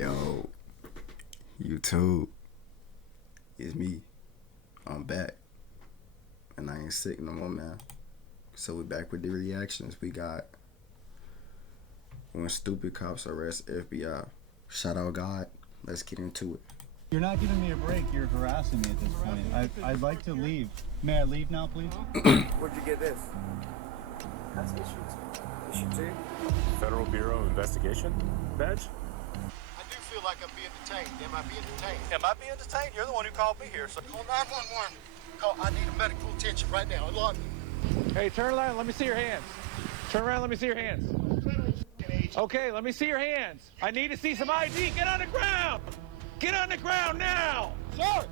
Yo, YouTube, it's me. I'm back. And I ain't sick no more, man. So we back with the reactions. We got when stupid cops arrest FBI. Shout out God. Let's get into it. You're not giving me a break. You're harassing me at this point. I'd like to leave. May I leave now, please? Where'd you get this? That's issue 2. Issue 2? Federal Bureau of Investigation badge? I do feel like I'm being detained. Am I being detained? Am I being detained? You're the one who called me here. So Call 911. Call. I need a medical attention right now. Unlock me. hey, turn around. Let me see your hands. Turn around. Let me see your hands. Okay, let me see your hands. I need to see some ID. Get on the ground. Get on the ground now. Sir,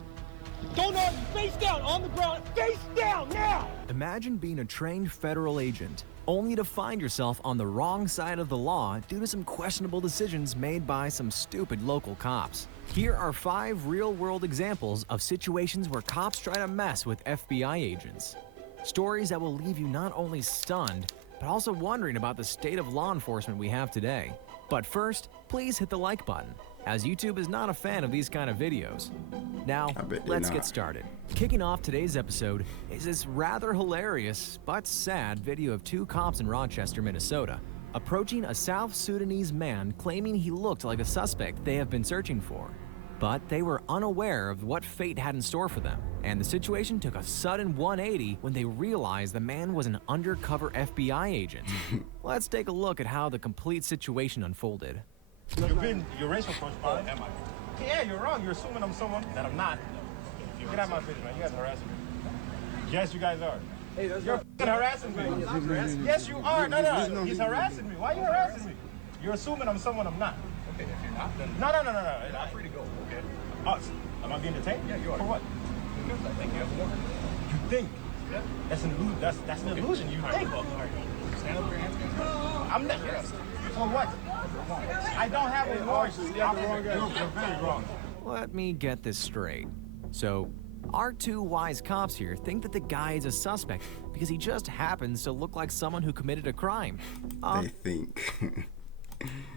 don't argue. Face down on the ground. Face down now. Imagine being a trained federal agent, only to find yourself on the wrong side of the law due to some questionable decisions made by some stupid local cops. Here are 5 real-world examples of situations where cops try to mess with FBI agents. Stories that will leave you not only stunned, but also wondering about the state of law enforcement we have today. But first, please hit the like button, as YouTube is not a fan of these kind of videos. Now, let's get started. Kicking off today's episode is this rather hilarious but sad video of 2 cops in Rochester, Minnesota, approaching a South Sudanese man claiming he looked like a suspect they have been searching for. But they were unaware of what fate had in store for them, and the situation took a sudden 180 when they realized the man was an undercover FBI agent. Let's take a look at how the complete situation unfolded. You're racial profile. Am I? Yeah, you're wrong. You're assuming I'm someone that I'm not. Get out of my face, man. You guys are harassing me. Yes, you guys are. Hey, you're harassing me. Yes, you are. No. He's harassing me. Why are you harassing me? You're assuming I'm someone I'm not. Okay, if you're not, then... No. You're not free to go, okay? Am I being detained? Yeah, you are. For what? Because I think you have a warrant. You think? Yeah. That's an illusion. That's an illusion. You think. Stand up with your hands. I'm not. For what? I don't have a warrant. You're very wrong. Let me get this straight. So, our 2 wise cops here think that the guy is a suspect because he just happens to look like someone who committed a crime. They think.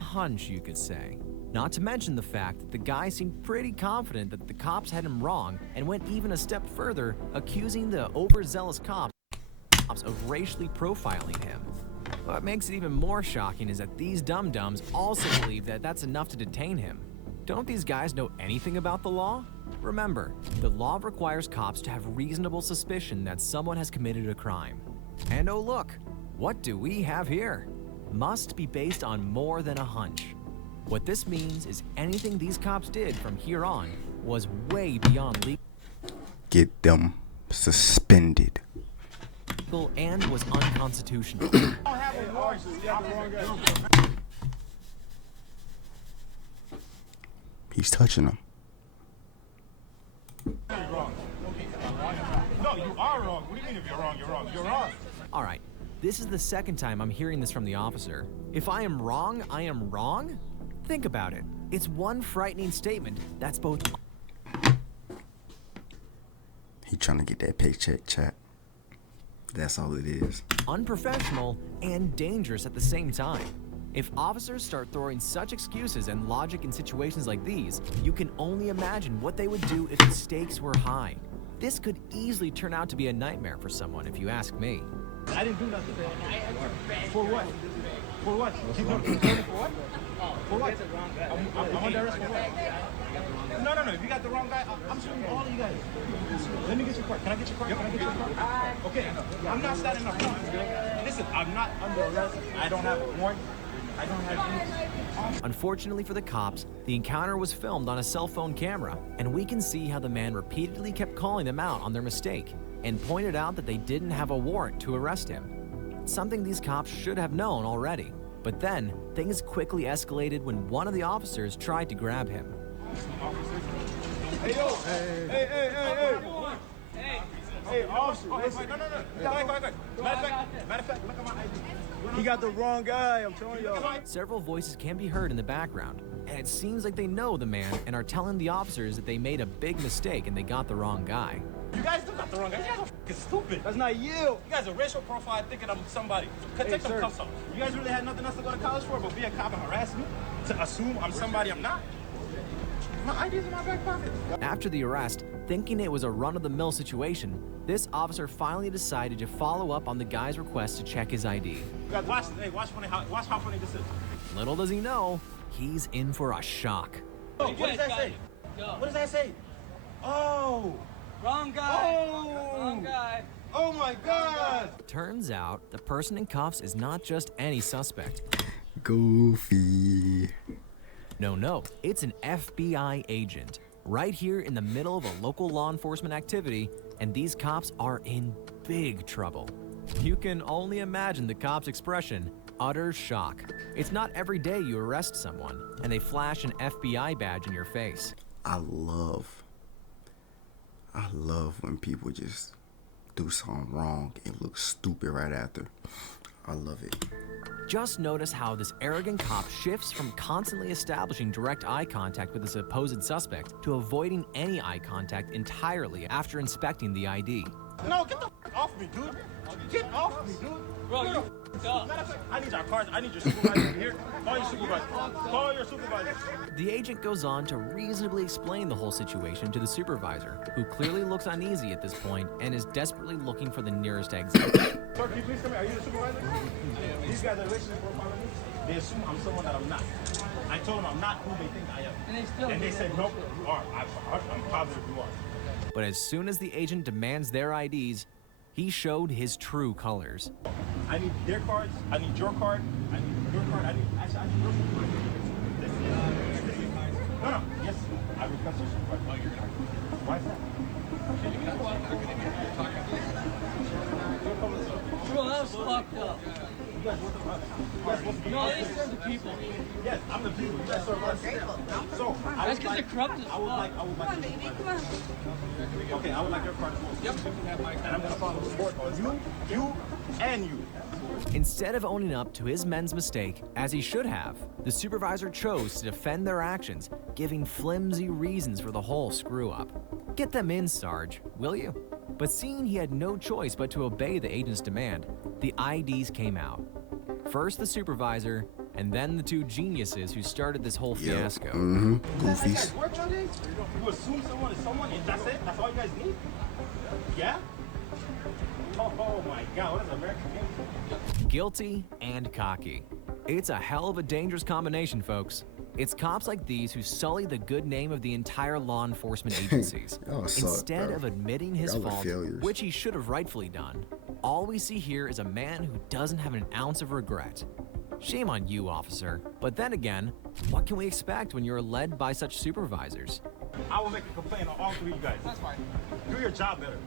Hunch, you could say. Not to mention the fact that the guy seemed pretty confident that the cops had him wrong and went even a step further, accusing the overzealous cops of racially profiling him. What makes it even more shocking is that these dum-dums also believe that that's enough to detain him. Don't these guys know anything about the law? Remember, the law requires cops to have reasonable suspicion that someone has committed a crime. And oh look, what do we have here? Must be based on more than a hunch. What this means is anything these cops did from here on was way beyond legal. Get them suspended. And was unconstitutional. He's touching them. No, you are wrong. What do you mean if you're wrong? You're wrong. You're wrong. All right, this is the second time I'm hearing this from the officer. If I am wrong, I am wrong? Think about it. It's one frightening statement that's both... He trying to get that paycheck, chat. That's all it is. Unprofessional and dangerous at the same time. If officers start throwing such excuses and logic in situations like these, you can only imagine what they would do if the stakes were high. This could easily turn out to be a nightmare for someone, if you ask me. I didn't do nothing. For what? For what? For what? For what? I'm under arrest for what? No. If you got the wrong guy, I'm suing all of you guys. Let me get your card. Can I get your card? Can I get your card? Okay. I'm not standing up. Listen, I'm not under arrest. I don't have a warrant. I don't have anything. Unfortunately for the cops, the encounter was filmed on a cell phone camera, and we can see how the man repeatedly kept calling them out on their mistake and pointed out that they didn't have a warrant to arrest him. Something these cops should have known already. But then, things quickly escalated when one of the officers tried to grab him. Hey, yo! Hey, officer, listen. No. Matter of fact, look at my ID. He got the wrong guy, I'm telling y'all. Several voices can be heard in the background, and it seems like they know the man and are telling the officers that they made a big mistake and they got the wrong guy. You guys do got the wrong guy. You guys are f***ing stupid. That's not you. You guys are racial profile thinking I'm somebody. Take some cuffs off. You guys really had nothing else to go to college for but be a cop and harass me? To assume I'm somebody I'm not? My ID's in my back pocket. After the arrest, thinking it was a run-of-the-mill situation, this officer finally decided to follow up on the guy's request to check his ID. You guys watch how funny this is. Little does he know, he's in for a shock. Oh, what does that say? What does that say? Oh! Wrong guy. Oh! Wrong guy. Oh my God! Turns out, the person in cuffs is not just any suspect. Goofy. No, it's an FBI agent, right here in the middle of a local law enforcement activity, and these cops are in big trouble. You can only imagine the cop's expression, utter shock. It's not every day you arrest someone, and they flash an FBI badge in your face. I love when people just do something wrong and look stupid right after. I love it. Just notice how this arrogant cop shifts from constantly establishing direct eye contact with the supposed suspect to avoiding any eye contact entirely after inspecting the ID. No, get the off me, dude. Get off me, dude. Bro, you up. Matter of fact, I need our cards. I need your supervisor here. Call your supervisor. Call your supervisor. The agent goes on to reasonably explain the whole situation to the supervisor, who clearly looks uneasy at this point and is desperately looking for the nearest exit. Sir, can you please come here? Are you the supervisor? These guys are relationship profiling me. They assume I'm someone that I'm not. I told them I'm not who they think I am. And they said, nope, you are. I'm positive you are. But as soon as the agent demands their IDs, he showed his true colors. I need their cards. I need your card. I need your card. I need your supervisor. No. Yes, I request your supervisor. Why is that? Bro, that was fucked up. You guys want to No, these are the people. Yes, I'm the people. You guys serve us. So, That's because they're corrupt as I would fuck. like your supervisor. Okay, I would like your card as well. Yep. And I'm going to file a report on you, and you. Instead of owning up to his men's mistake, as he should have, the supervisor chose to defend their actions, giving flimsy reasons for the whole screw-up. Get them in, Sarge, will you? But seeing he had no choice but to obey the agent's demand, the IDs came out. First the supervisor, and then the two geniuses who started this whole fiasco. Mm-hmm. That's how you Goofies. guys work nowadays? You assume someone is someone, and that's it? That's all you guys need? Yeah? Oh my God, what is American game? Guilty and cocky. It's a hell of a dangerous combination, folks. It's cops like these who sully the good name of the entire law enforcement agencies. Y'all suck, Instead bro. of admitting his Y'all are fault, failures. which he should have rightfully done, all we see here is a man who doesn't have an ounce of regret. Shame on you, officer. But then again, what can we expect when you're led by such supervisors? I will make a complaint on all three of you guys. That's fine. Do your job better.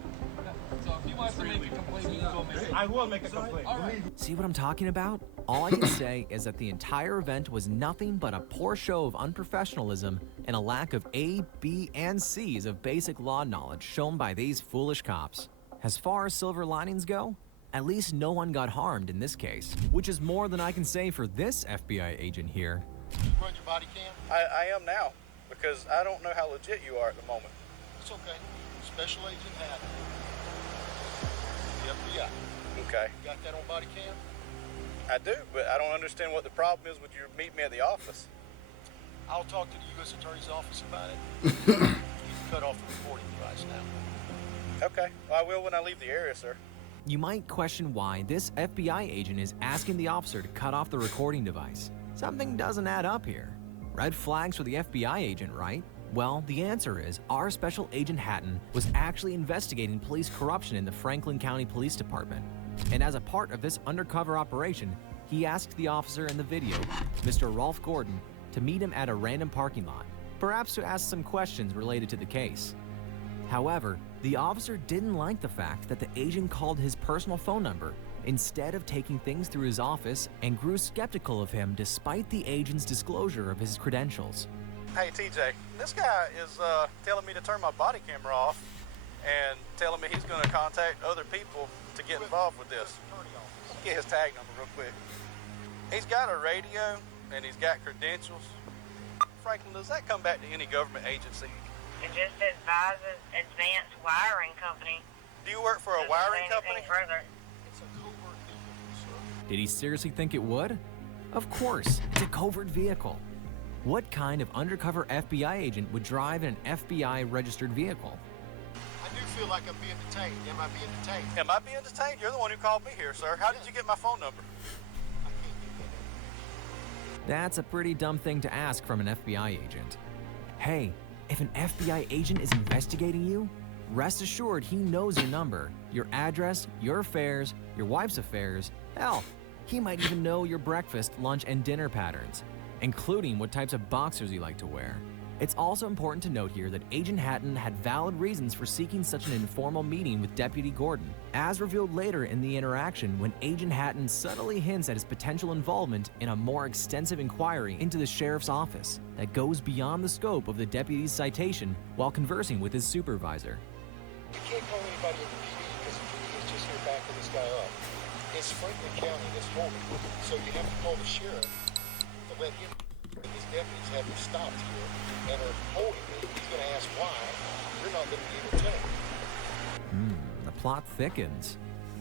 So if he wants to make a complaint, he will make it. I will make a complaint. Believe me. See what I'm talking about? All I can say is that the entire event was nothing but a poor show of unprofessionalism and a lack of A, B, and C's of basic law knowledge shown by these foolish cops. As far as silver linings go, at least no one got harmed in this case, which is more than I can say for this FBI agent here. You run your body cam? I am now, because I don't know how legit you are at the moment. It's okay. Special Agent Haddon. The FBI. Okay. You got that on body cam? I do, but I don't understand what the problem is with you meet me at the office. I'll talk to the U.S. Attorney's Office about it. You can cut off the recording device now. Okay. Well, I will when I leave the area, sir. You might question why this FBI agent is asking the officer to cut off the recording device. Something doesn't add up here. Red flags for the FBI agent, right? Well, the answer is our Special Agent Haddon was actually investigating police corruption in the Franklin County Police Department. And as a part of this undercover operation, he asked the officer in the video, Mr. Rolf Gordon, to meet him at a random parking lot, perhaps to ask some questions related to the case. However, the officer didn't like the fact that the agent called his personal phone number instead of taking things through his office and grew skeptical of him despite the agent's disclosure of his credentials. Hey, TJ, this guy is telling me to turn my body camera off and telling me he's going to contact other people to get involved with this. Let me get his tag number real quick. He's got a radio and he's got credentials. Franklin, does that come back to any government agency? It just says Visa's Advanced Wiring Company. Do you work for a wiring company? Further. It's a covert vehicle, sir. Did he seriously think it would? Of course, it's a covert vehicle. What kind of undercover FBI agent would drive in an FBI-registered vehicle? I do feel like I'm being detained. Am I being detained? Am I being detained? You're the one who called me here, sir. How did you get my phone number? I can't do that. That's a pretty dumb thing to ask from an FBI agent. Hey, if an FBI agent is investigating you, rest assured he knows your number, your address, your affairs, your wife's affairs. Hell, he might even know your breakfast, lunch, and dinner patterns, including what types of boxers you like to wear. It's also important to note here that Agent Hatton had valid reasons for seeking such an informal meeting with Deputy Gordon, as revealed later in the interaction when Agent Hatton subtly hints at his potential involvement in a more extensive inquiry into the sheriff's office that goes beyond the scope of the deputy's citation while conversing with his supervisor. You can't call anybody in the PD because the PD is just here backing this guy up. It's Franklin County that's holding. So you have to call the sheriff to let him and his deputies have him stopped here and are holding me. He's going to ask why. You're not going to be able to tell him. The plot thickens.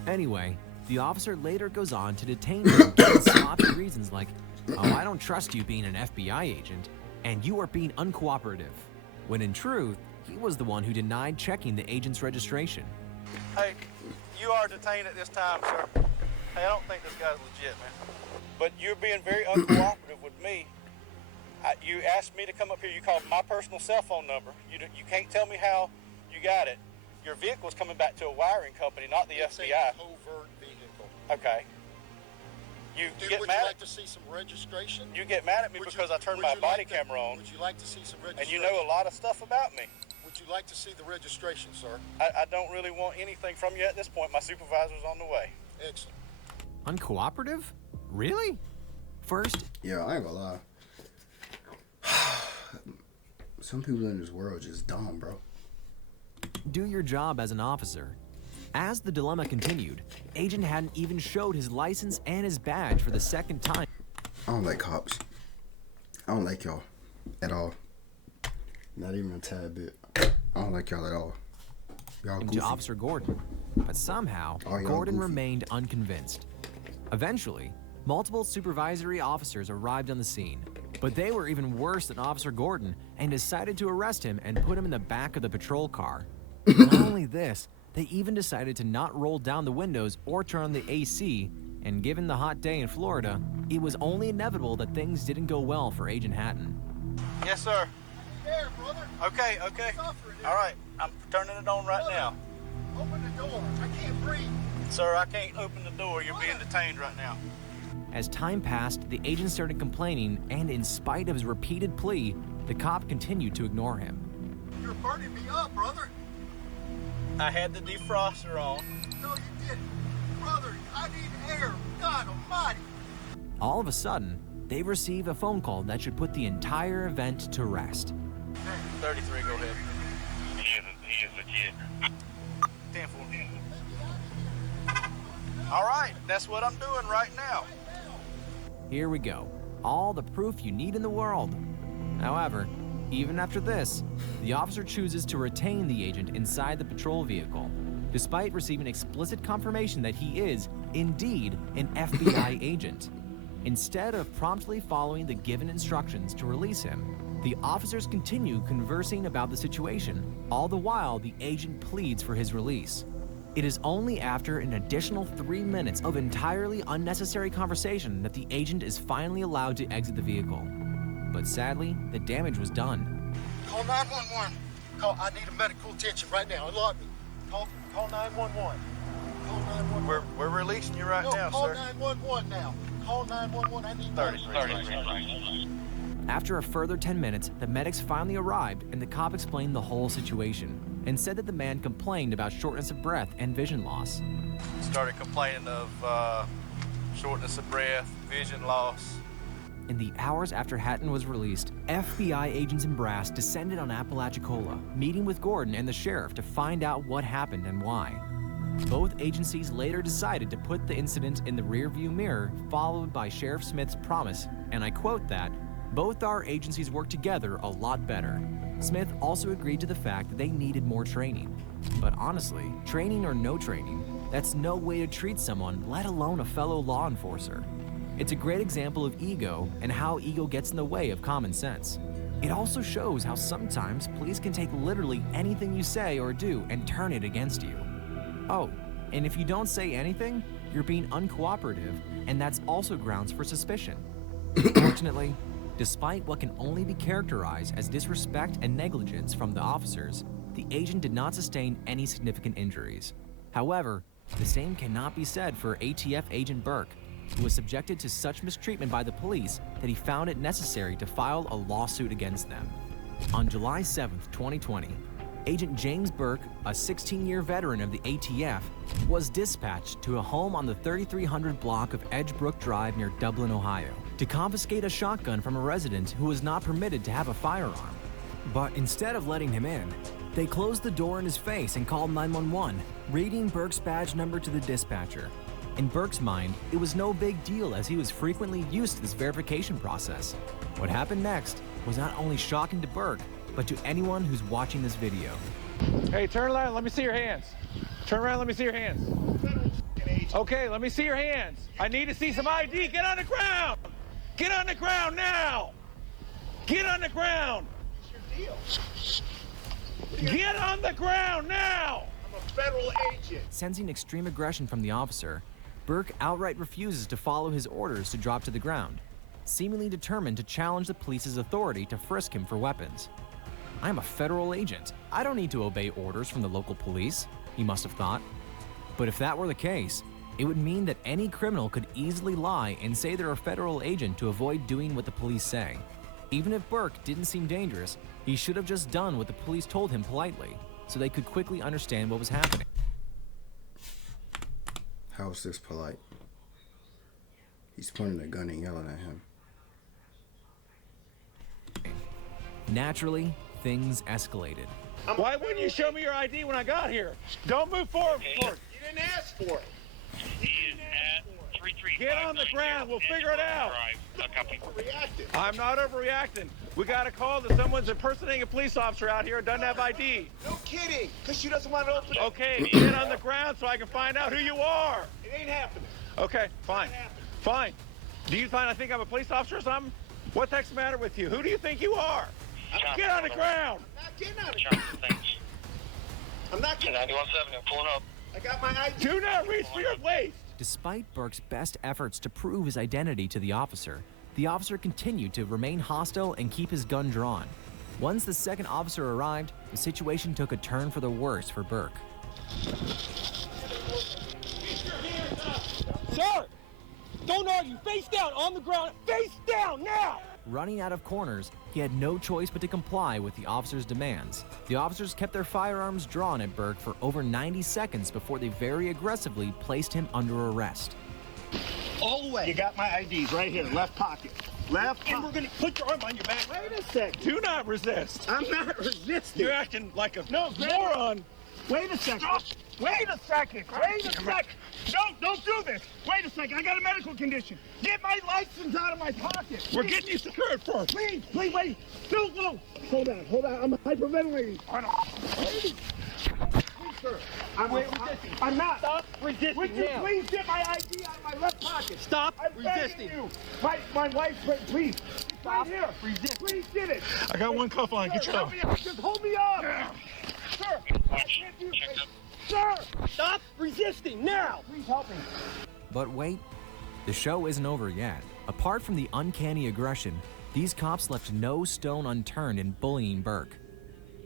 Anyway, the officer later goes on to detain him, giving sloppy reasons like, "Oh, I don't trust you being an FBI agent, and you are being uncooperative," when in truth, he was the one who denied checking the agent's registration. Hey, you are detained at this time, sir. Hey, I don't think this guy's legit, man. But you're being very uncooperative with me. You asked me to come up here. You called my personal cell phone number. You can't tell me how you got it. Your vehicle's coming back to a wiring company, not the It's FBI. a covert vehicle. Okay. You Would get you mad. like to see some registration? You get mad at me because I turned my body camera on, Would you like to see some and registration? you know a lot of stuff about me. Would you like to see the registration, sir? I don't really want anything from you at this point. My supervisor's on the way. Excellent. Uncooperative? Really? First, Yeah, I ain't gonna lie. Some people in this world just dumb, bro. do your job as an officer. As the dilemma continued, Agent Hatton even showed his license and his badge for the second time. I don't like cops. I don't like y'all at all. Not even a tad bit. I don't like y'all at all. Y'all goofy. To Officer Gordon, but somehow Oh, y'all Gordon goofy. remained unconvinced. Eventually, multiple supervisory officers arrived on the scene, but they were even worse than Officer Gordon and decided to arrest him and put him in the back of the patrol car. Not only this, they even decided to not roll down the windows or turn on the AC, and given the hot day in Florida, it was only inevitable that things didn't go well for Agent Hatton. Yes, sir. There, brother. Okay. All right. I'm turning it on right now. Open the door. I can't breathe. Sir, I can't open the door. You're being detained right now. As time passed, the agent started complaining, and in spite of his repeated plea, the cop continued to ignore him. You're burning me up, brother. I had the defroster on. No, you didn't. Brother, I need air. God almighty. All of a sudden, they receive a phone call that should put the entire event to rest. 33, go ahead. He is legit. 10-4. All right, that's what I'm doing right now. Here we go. All the proof you need in the world. However, even after this, the officer chooses to retain the agent inside the patrol vehicle, despite receiving explicit confirmation that he is, indeed, an FBI agent. Instead of promptly following the given instructions to release him, the officers continue conversing about the situation, all the while the agent pleads for his release. It is only after an additional 3 minutes of entirely unnecessary conversation that the agent is finally allowed to exit the vehicle. But sadly, the damage was done. Call 911. I need a medical attention right now. Unlock me. Call 911. Call 911. We're releasing you right now, call sir. 911 now. Call 911. I need 33. After a further 10 minutes, the medics finally arrived and the cop explained the whole situation and said that the man complained about shortness of breath and vision loss. Started complaining of shortness of breath, vision loss. In the hours after Hatton was released, FBI agents in brass descended on Apalachicola, meeting with Gordon and the sheriff to find out what happened and why. Both agencies later decided to put the incident in the rearview mirror, followed by Sheriff Smith's promise, and I quote that, "Both our agencies work together a lot better." Smith also agreed to the fact that they needed more training. But honestly, training or no training, that's no way to treat someone, let alone a fellow law enforcer. It's a great example of ego and how ego gets in the way of common sense. It also shows how sometimes police can take literally anything you say or do and turn it against you. Oh, and if you don't say anything, you're being uncooperative, and that's also grounds for suspicion. Fortunately, despite what can only be characterized as disrespect and negligence from the officers, the agent did not sustain any significant injuries. However, the same cannot be said for ATF agent Burke, who was subjected to such mistreatment by the police that he found it necessary to file a lawsuit against them. On July 7th, 2020, Agent James Burke, a 16-year veteran of the ATF, was dispatched to a home on the 3300 block of Edgebrook Drive near Dublin, Ohio, to confiscate a shotgun from a resident who was not permitted to have a firearm. But instead of letting him in, they closed the door in his face and called 911, reading Burke's badge number to the dispatcher. In Burke's mind, it was no big deal as he was frequently used to this verification process. What happened next was not only shocking to Burke, but to anyone who's watching this video. Hey, turn around, let me see your hands. Turn around, let me see your hands. Okay, let me see your hands. I need to see some ID. Get on the ground! Get on the ground now! Get on the ground! What's your deal? Get on the ground now! I'm a federal agent. Sensing extreme aggression from the officer, Burke outright refuses to follow his orders to drop to the ground, seemingly determined to challenge the police's authority to frisk him for weapons. I am a federal agent. I don't need to obey orders from the local police, he must have thought. But if that were the case, it would mean that any criminal could easily lie and say they're a federal agent to avoid doing what the police say. Even if Burke didn't seem dangerous, he should have just done what the police told him politely, so they could quickly understand what was happening. How is this polite? He's pointing a gun and yelling at him. Naturally, things escalated. Why wouldn't you show me your ID when I got here? Don't move forward. You didn't ask for it. Get on the ground. We'll figure it out. Reacted. I'm not overreacting. We got a call that someone's impersonating a police officer out here and doesn't have ID. No kidding, because she doesn't want to open it. Okay, get on the ground so I can find out who you are. It ain't happening. Okay, fine. Fine. Do you find I think I'm a police officer or something? What the heck's the matter with you? Who do you think you are? Get on the ground. I'm not getting on it. I'm not getting on it. 91.7, I'm pulling up. I got my ID. Do not reach for your waist. Despite Burke's best efforts to prove his identity to the officer continued to remain hostile and keep his gun drawn. Once the second officer arrived, the situation took a turn for the worse for Burke. Sir! Don't argue! Face down! On the ground! Face down! Now! Running out of corners, he had no choice but to comply with the officer's demands. The officers kept their firearms drawn at Burke for over 90 seconds before they very aggressively placed him under arrest. All the way. You got my IDs right here, left pocket. Left pocket. And we're gonna put your arm on your back. Wait a second. Do not resist. I'm not resisting. You're acting like a No, moron. Wait a second. Wait a second. Wait a second. No, don't do this. Wait a second. I got a medical condition. Get my license out of my pocket. We're getting you secured first. Please, wait. No. Hold on. I'm hyperventilating. Please, sir. I'm not. Stop resisting Would you now. please get my ID out of my left pocket? Stop I'm resisting. begging you. My wife, please. Stop Right here. resisting. Please get it. I got one cuff on. Get your Help me up. Just hold me up. Sir, I can't do it. Sir. Stop resisting now. Please help me. But wait, the show isn't over yet. Apart from the uncanny aggression, these cops left no stone unturned in bullying Burke.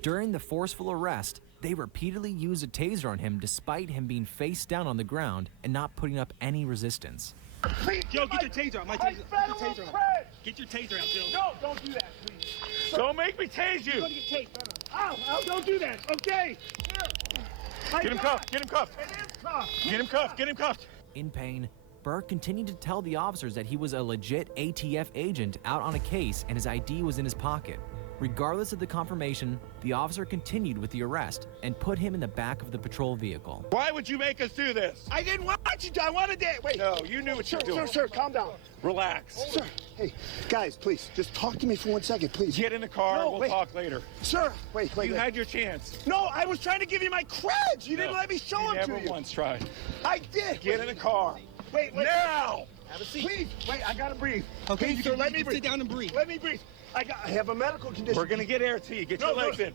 During the forceful arrest, they repeatedly used a taser on him despite him being face down on the ground and not putting up any resistance. Please, Joe, get your taser out. My taser. Get your taser out. Get your taser out, Joe. No, don't do that, please. Don't make me tase you. You're gonna get tased. Ow, don't do that. Okay. Here. Get him cuffed. Get him cuffed. It is cuffed. Get him cuffed. Get him cuffed. In pain, Burke continued to tell the officers that he was a legit ATF agent out on a case and his ID was in his pocket. Regardless of the confirmation, the officer continued with the arrest and put him in the back of the patrol vehicle. Why would you make us do this? I didn't want you to. I wanted to. Wait. No, you knew what you were doing. Sir, calm down. Relax. Sir, hey, guys, please, just talk to me for 1 second, please. Get in the car. No, We'll wait. talk later. Sir, wait. You had your chance. No, I was trying to give you my creds. You didn't let me show You them to never you. once tried. I did. Get in the car. Wait. Now! Have a seat. Please, wait, I gotta breathe. Okay, Please, sir, let me breathe. Sit down and breathe. Let me breathe. I have a medical condition. We're gonna get air to you. Get your legs in.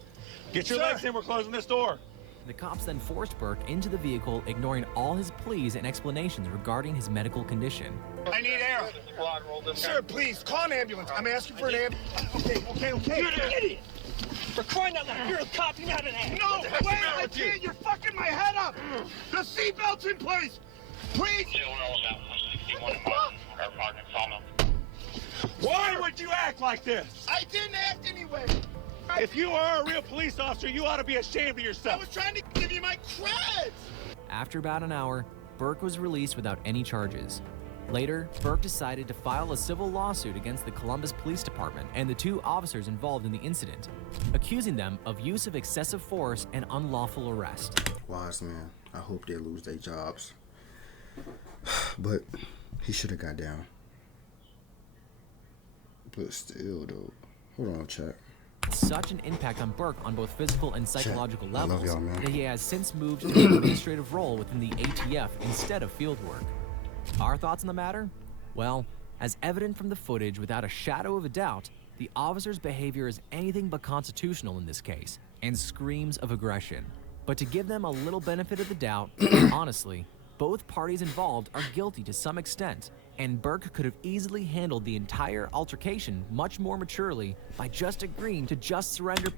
Get your legs in. We're closing this door. The cops then forced Burke into the vehicle, ignoring all his pleas and explanations regarding his medical condition. I need air. Sir, please, call an ambulance. I'm asking for an ambulance. Okay. You're an idiot. For crying out loud, you're a cop, you're not an ass. No, wait, I can't. You're fucking my head up. The seatbelt's in place. Please. Why would you act like this? I didn't act anyway. If you are a real police officer, you ought to be ashamed of I yourself. was trying to give you my creds. After about an hour, Burke was released without any charges. Later, Burke decided to file a civil lawsuit against the Columbus Police Department and the 2 officers involved in the incident, accusing them of use of excessive force and unlawful arrest. Wise man. I hope they lose their jobs. But he should have got down. But still, though. Hold on, chat. Such an impact on Burke on both physical and psychological I love levels y'all, man. that he has since moved to an administrative role within the ATF instead of field work. Our thoughts on the matter? Well, as evident from the footage, without a shadow of a doubt, the officer's behavior is anything but constitutional in this case, and screams of aggression. But to give them a little benefit of the doubt, honestly, both parties involved are guilty to some extent, and Burke could have easily handled the entire altercation much more maturely by just agreeing to just surrender